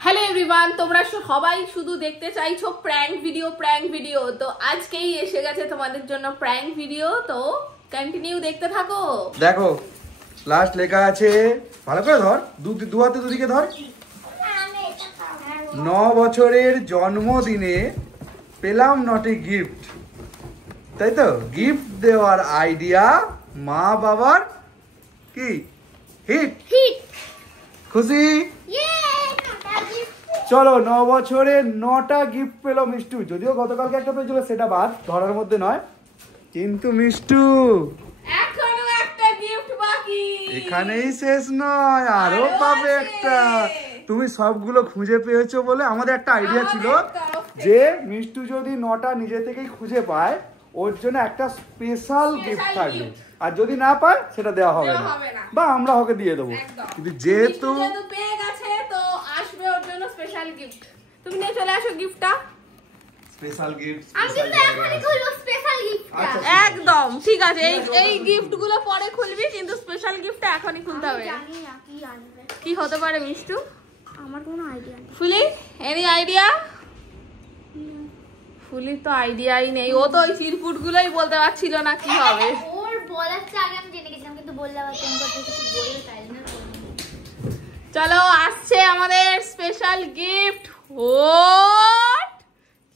Hello everyone, তোমরা সবাই শুধু দেখতে চাইছো প্র্যাঙ্ক ভিডিও। তো আজকেই এসে গেছে তোমাদের জন্য প্র্যাঙ্ক ভিডিও, তো কন্টিনিউ দেখতে থাকো। দেখো লাস্ট লেখা আছে, ভালো করে ধর, দু হাতে দুদিকে ধর। 9 বছরের জন্মদিনে পেলাম নটি গিফট, তাই তো? গিফট দেওয়ার আইডিয়া মা বাবার কি হিট। খুশি? চলো, 9 বছরে 9টা গিফট পেলো মিষ্টু। যদিও গতকালকে একটা পেয়েছিল, সেটা বাদ, ধরার মধ্যে নয়। কিন্তু মিষ্টু এখনো একটা গিফট বাকি, এখানেই শেষ নয়, আরো পাবে একটা। তুমি সবগুলো খুঁজে পেয়েছো বলে আমাদের একটা আইডিয়া ছিল যে মিষ্টু যদি 9টা নিজে থেকেই খুঁজে পায়, ওর জন্য একটা স্পেশাল গিফট থাকবে, আর যদি না পায় সেটা দেওয়া হবে না, বা আমরা ওকে দিয়ে দেবো। কিন্তু যেহেতু পেয়ে গেছে, তো আসবে ওর জন্য স্পেশাল গিফট। তুমি নিয়ে চলে আসো গিফটটা। স্পেশাল গিফট আমি কিন্তু এখনই খুলবো স্পেশাল গিফটটা। একদম ঠিক আছে, এই গিফট গুলো পরে খুলবি, কিন্তু স্পেশাল গিফটটা এখনই খুলতে হবে। জানি না কি আনবে, কি হতে পারে মিষ্টু? আমার কোনো আইডিয়া নেই। ফুলি, এনি আইডিয়া? ফুলি তো আইডিয়াই নেই, ও তো ওই চিরকুট গুলোই বলতে পারছিল না কি হবে। ওর বলার আগে আমি জেনে গেছিলাম, কিন্তু বললে আবার ফোন করতে কিছু বলতে চাই না। চলো, আসছে আমাদের স্পেশাল গিফট। ও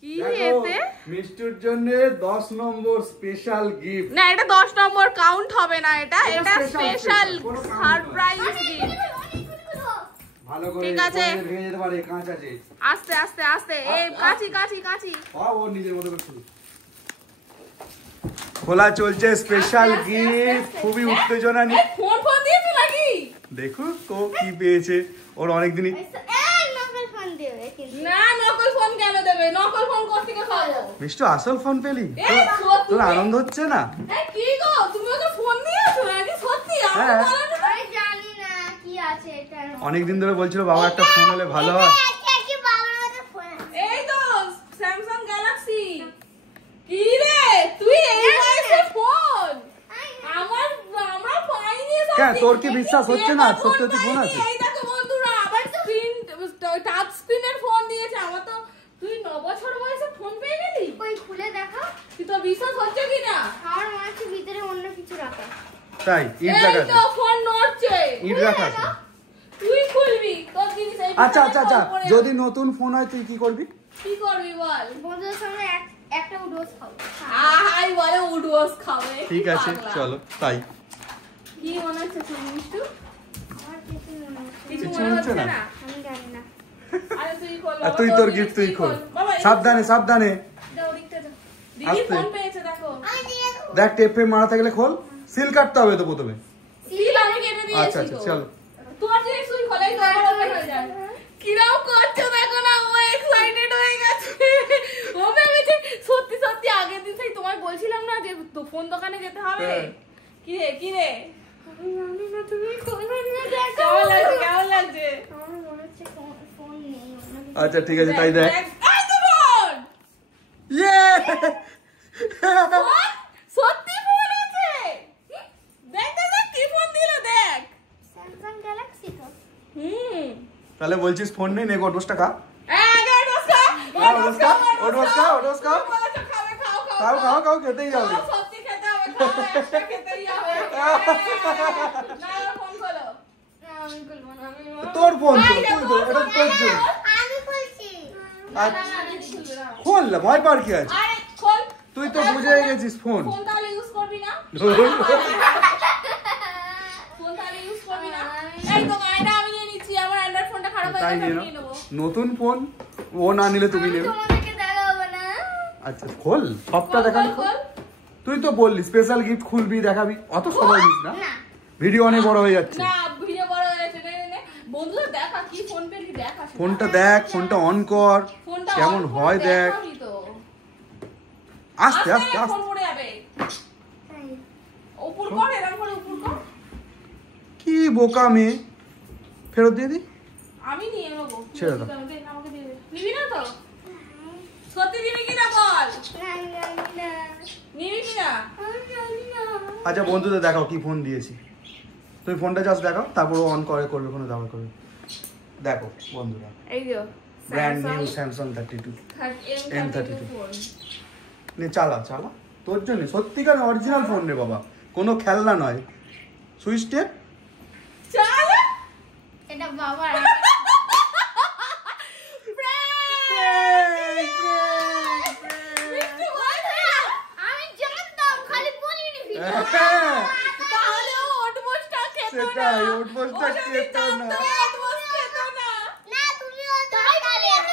কি এতে? মিষ্টুর জন্য 10 নম্বর স্পেশাল গিফট। না, এটা 10 নম্বর কাউন্ট হবে না, এটা স্পেশাল সারপ্রাইজ গিফট। ভালো করে ঠিক আছে, ভেঙে যেতে পারে, কাঁচ আছে। আস্তে আস্তে আস্তে, এই কাঁচি ও নিজের মতো করে শুরু। খোলা চলছে স্পেশাল গিফট, খুবই উত্তেজনা নিয়ে। ফোন দিয়েছে নাকি? দেখো তো কি পেয়েছে, ওর অনেকদিনই। নকল ফোন দেবে কিন্তু। না, নকল ফোন কেন দেবে? নকল ফোন কোথেকে পাবো? মিষ্টু আসল ফোন পেলি? তোর আনন্দ হচ্ছে না? কি গো, তুমি ওকে ফোন দিয়েছো নাকি? সত্যি? হ্যাঁ, আমি জানি না কি আছে এটা। অনেকদিন ধরে বলছিল বাবা একটা ফোন হলে ভালো হয়। কি বাবার হাতে ফোন আছে? এই তো স্যামসাং গ্যালাক্সি। কি রে, তুই এই বয়সে ফোন? আমরা পাইনি। কেন, তোর কি বিশ্বাস হচ্ছে না? সত্যি ফোন আছে? এই দেখো বন্ধুরা, আবার স্ক্রিন টাচ স্ক্রিনের ফোন দিয়েছে। আমার তো, তুই 9 বছর বয়সে ফোন পেয়ে গেলি? ওই খুলে দেখা, তুই তো বিশ্বাস হচ্ছে কি না? আমার মনে হচ্ছে ভিতরে অন্য কিছু রাখা। তাই ইট এই রাখা তো আছে, ফোন নড়ছে। ইট রাখা আছে। তুই খুলবি তোর জিনিস। এই আচ্ছা, ভিতরে যদি নতুন ফোন হয় তুই কি করবি? কি করবি বল? বন্ধুদের সঙ্গে একটা উডোস খাবো। হাই বলে উডওয়াস খাবে। ঠিক আছে, চলো তাই। কি মনে হচ্ছে মিষ্টু? আমার কিছু মনে হচ্ছে কিছু কিছু মনে হচ্ছে হচ্ছে না? না? আমি জানি না। আরে তুই খোল আর বাবা, তুই তোর গিফট তুই খোল। বাবা, সাবধানে সাবধানে। যাও দিকটা যাও। দিদি আস্তে। ফোন পেয়েছে দেখো। আমি দিয়ে দেবো। দেখ, টেপ ফেপ মারা থাকলে খোল। সিল কাটতে হবে তো প্রথমে। সিল আমি কেটে দিয়েছি। আচ্ছা, চলো। তোর জিনিস তুই খোলাই তো আমার ওপর হয়ে যায়। কিরাও করছো দেখো না, ও এক্সাইটেড হয়ে গেছে। ও ভেবেছে সত্যি আগের দিন সেই তোমায় বলছিলাম না যে তো ফোন দোকানে যেতে হবে। কি রে আমি জানি না, তুমি খোলো নিয়ে দেখো। কেমন লাগছে? আমার মনে হচ্ছে ফোন নেই, অন্য কিছু। আচ্ছা ঠিক আছে, তাই দেখ। এই তো ফোন। ইয়ে! ফোন? সত্যি ফোন আছে। দেখ কি ফোন দিল দেখ। স্যামসাং গ্যালাক্সি তো। তাহলে বলছিস ফোন নেই, নে গোটসটা খা। আগে ওডস খা। খাও, খেতেই যাবে। সত্যি খেতে হবে, একটা খেতেই হবে। না, ফোন খোলো। না, আমি খুলবো না, আমি তোর ফোন তো, তুই তো, এটা তোর জন্য। আমি খুলছি। খোল না, ভয় পার কি আছে? আরে খোল। তুই তো বুঝে গেছিস ফোন। ফোন তাহলে ইউজ করবি না? ফোন তাহলে ইউজ করবি না? এই তো এটা আমি নিয়ে নিচ্ছি, আমার অ্যান্ড্রয়েড ফোনটা খারাপ হয়ে তাই গেছে, নিয়ে আমি নাও। নিয়ে নেবো। নতুন ফোন ও না নিলে তুমি নেবে। তোমাদেরকে দেখাবো না। আচ্ছা খোল, সবটা খোল, দেখাবি। খোল। তুই তো বললি স্পেশাল গিফট খুলবি, দেখাবি, অত সময় নিস না। না। ভিডিও অনেক বড় হয়ে যাচ্ছে। না, ভিডিও বড় হয়ে গেছে। নে বন্ধুরা দেখা কি ফোন পেলি দেখা। ফোনটা দেখ, ফোনটা অন কর, ফোনটা কেমন on করে হয় দেখ। দেখাবি তো। আস্তে আস্তে ফোন আস্তে। পড়ে যাবে। তাই। উপর কর, এরকম করে উপর কর। কি বোকা মেয়ে, ফেরত দিয়ে দি। আমি নিয়ে নেবো। ছেড়ে দাও। আমাকে দিয়ে দে। নিবি না তো? সত্যি দিবি কিনা বল। না, আমি জানি না। নিবি কিনা? আচ্ছা বন্ধুদের দেখাও কি ফোন দিয়েছি, তুমি ফোনটা জাস্ট দেখাও, তারপর অন করবে কোনো দাবার করবে। দেখো বন্ধুরা, এই যে ব্র্যান্ড নিউ স্যামসাং 32 M32 নে চালা তোর জন্য সত্যিকার অরিজিনাল ফোন রে বাবা, কোনো খেলনা নয়। সুইচ টেপ চালা এটা বাবার আমি জানতাম, খালি বলিনি ভিডিও। তাহলে ওটমোসটা খেতো না। সেটাই, ওটমোসটা খেতো না। ওটমোস খেতো না। না তুমি ও তাই করে আমি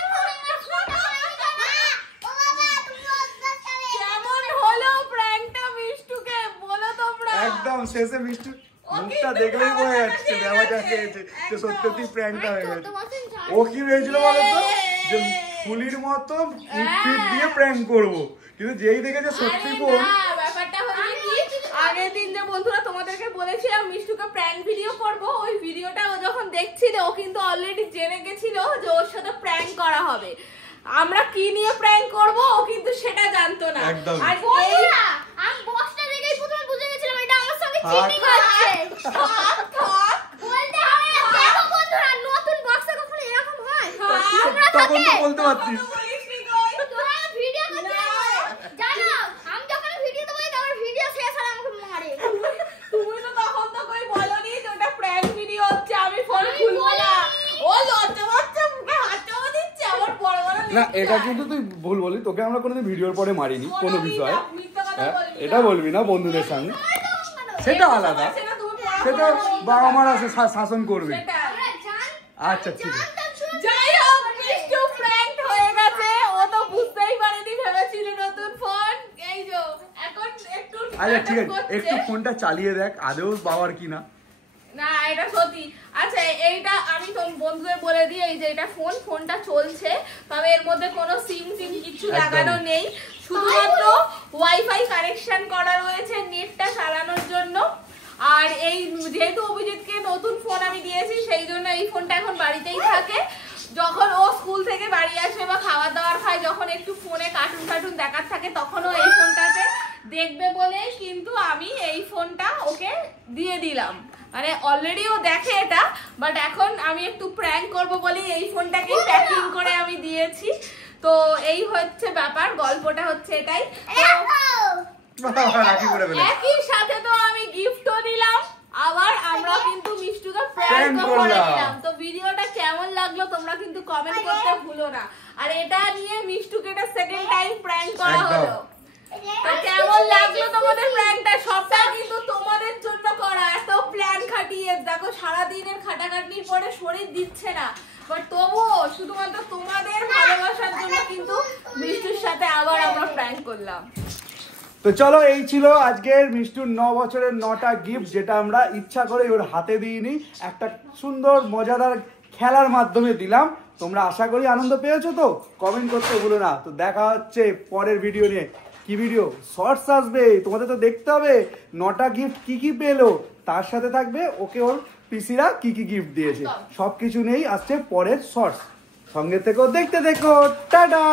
কেমন হলো প্র্যাঙ্কটা মিষ্টুকে বলো তোমরা। একদম শেষে মিষ্টি মুখটা দেখলেই বোঝা যাচ্ছে দেওয়াটা খেয়েছে যে সত্যি প্র্যাঙ্কটা হয়ে গেছে। ও কি হয়েছিল বলতো, যে ফুলির মতো ফিট দিয়ে প্র্যাঙ্ক করবো, কিন্তু যেই দেখেছে সত্যি আরে ফোন। না, ব্যাপারটা হচ্ছে কি, আগের দিন যে বন্ধুরা তোমাদেরকে বলেছিলাম মিষ্টুকে প্র্যাঙ্ক ভিডিও করব, ওই ভিডিওটা ও যখন দেখছিল ও কিন্তু অলরেডি জেনে গেছিল যে ওর সাথে প্র্যাঙ্ক করা হবে। আমরা কি নিয়ে প্র্যাঙ্ক করব ও কিন্তু সেটা জানতো না। একদম। আর এই বন্ধুরা আমি বক্সটা দেখেই প্রথমে বুঝে গেছিলাম এটা আমার সঙ্গে চিটিং হচ্ছে। বলতে হবে দেখো বন্ধুরা, নতুন বক্সে কখনো এরকম হয়? তখন তো বলতে পারতিস। তোমরা ভিডিও করতে জানো, আমি যখন ভিডিও দেবো তখন ভিডিও শেষ হলে আমাকে মারে। তুমি তো তখন তো কই বলনি যে ওটা প্র্যাঙ্ক ভিডিও হচ্ছে, আমি ফোন খুলবো না। ও লজ্জা পাচ্ছে, মুখে হাত চাপা দিচ্ছে, আমার বড় বড় না এটা কিন্তু তুই ভুল বলি, তোকে আমরা কোনোদিন ভিডিওর পরে মারিনি কোনো বিষয়। মিথ্যা কথা হ্যাঁ, বলবি না। এটা বলবি না বন্ধুদের সামনে, সেটা আলাদা, সেটা তুমি বড় সেটা বড় বাবা মার আছে শাসন করবে। সেটা। আমরা জান আচ্ছা ঠিক আছে। জানতাম শুনো। যাই হোক, মিষ্টু প্র্যাঙ্ক হয়ে গেছে, ও তো বুঝতেই পারেনি, ভেবেছিল নতুন ফোন। এই যে এখন একটু আচ্ছা ঠিক আছে, নাটক একটু করছে। ফোনটা চালিয়ে দেখ আদেও বাবার কিনা। না এটা সত্যি। আচ্ছা এইটা আমি তো বন্ধুদের বলে দিই, এই যে এটা ফোনটা চলছে, তবে এর মধ্যে কোনো সিম কিছু একদম। লাগানো নেই, শুধুমাত্র ওয়াইফাই কানেকশন করা রয়েছে নেটটা চালানোর জন্য। আর এই যেহেতু অভিজিৎকে নতুন ফোন আমি দিয়েছি, সেই জন্য এই ফোনটা এখন বাড়িতেই থাকে। যখন ও স্কুল থেকে বাড়ি আসে বা খাবার দাবার খায়, যখন একটু ফোনে কার্টুন দেখার থাকে, তখনও এই ফোনটাতে দেখবে বলে কিন্তু আমি এই ফোনটা ওকে দিয়ে দিলাম। মানে অলরেডি ও দেখে এটা, বাট এখন আমি একটু প্র্যাঙ্ক করব বলে এই ফোনটাকে প্যাকিং করে আমি দিয়েছি। তো এই হচ্ছে ব্যাপার, গল্পটা হচ্ছে এটাই। রাখি করে ফেলে একই সাথে তো আমি গিফটও দিলাম, আবার আমরা কিন্তু মিষ্টুকে Prank প্র্যাঙ্ক করে করলাম। দিলাম। তো ভিডিওটা কেমন লাগলো তোমরা কিন্তু কমেন্ট করতে ভুলো না। আর এটা নিয়ে মিষ্টুকে এটা সেকেন্ড টাইম প্র্যাঙ্ক করা একদম। হলো। তো কেমন লাগলো তোমাদের প্ল্যানটা? সবটা কিন্তু তোমাদের জন্য করা, এত প্ল্যান খাটিয়ে দেখো সারাদিনের খাটাখাটনির পরে শরীর দিচ্ছে না, বাট তবুও শুধুমাত্র তোমাদের ভালোবাসার জন্য কিন্তু মিষ্টুর সাথে আবার আমরা প্র্যাঙ্ক করলাম। তো চলো, এই ছিল আজকের মিষ্টুর 9 বছরের 9টা গিফট, যেটা আমরা ইচ্ছা করে ওর হাতে দিইনি, একটা সুন্দর মজাদার খেলার মাধ্যমে দিলাম। তোমরা আশা করি আনন্দ পেয়েছো, তো কমেন্ট করতে ভুলো না। তো দেখা হচ্ছে পরের ভিডিও নিয়ে। কি ভিডিও? শর্টস আসবে, তোমাদের তো দেখতে হবে 9টা গিফট কি পেলো, তার সাথে থাকবে ওকে ওর পিসিরা কি গিফট দিয়েছে, সবকিছু নিয়েই আসছে পরের শর্টস। সঙ্গে থেকো, দেখতে দেখো, টাটা।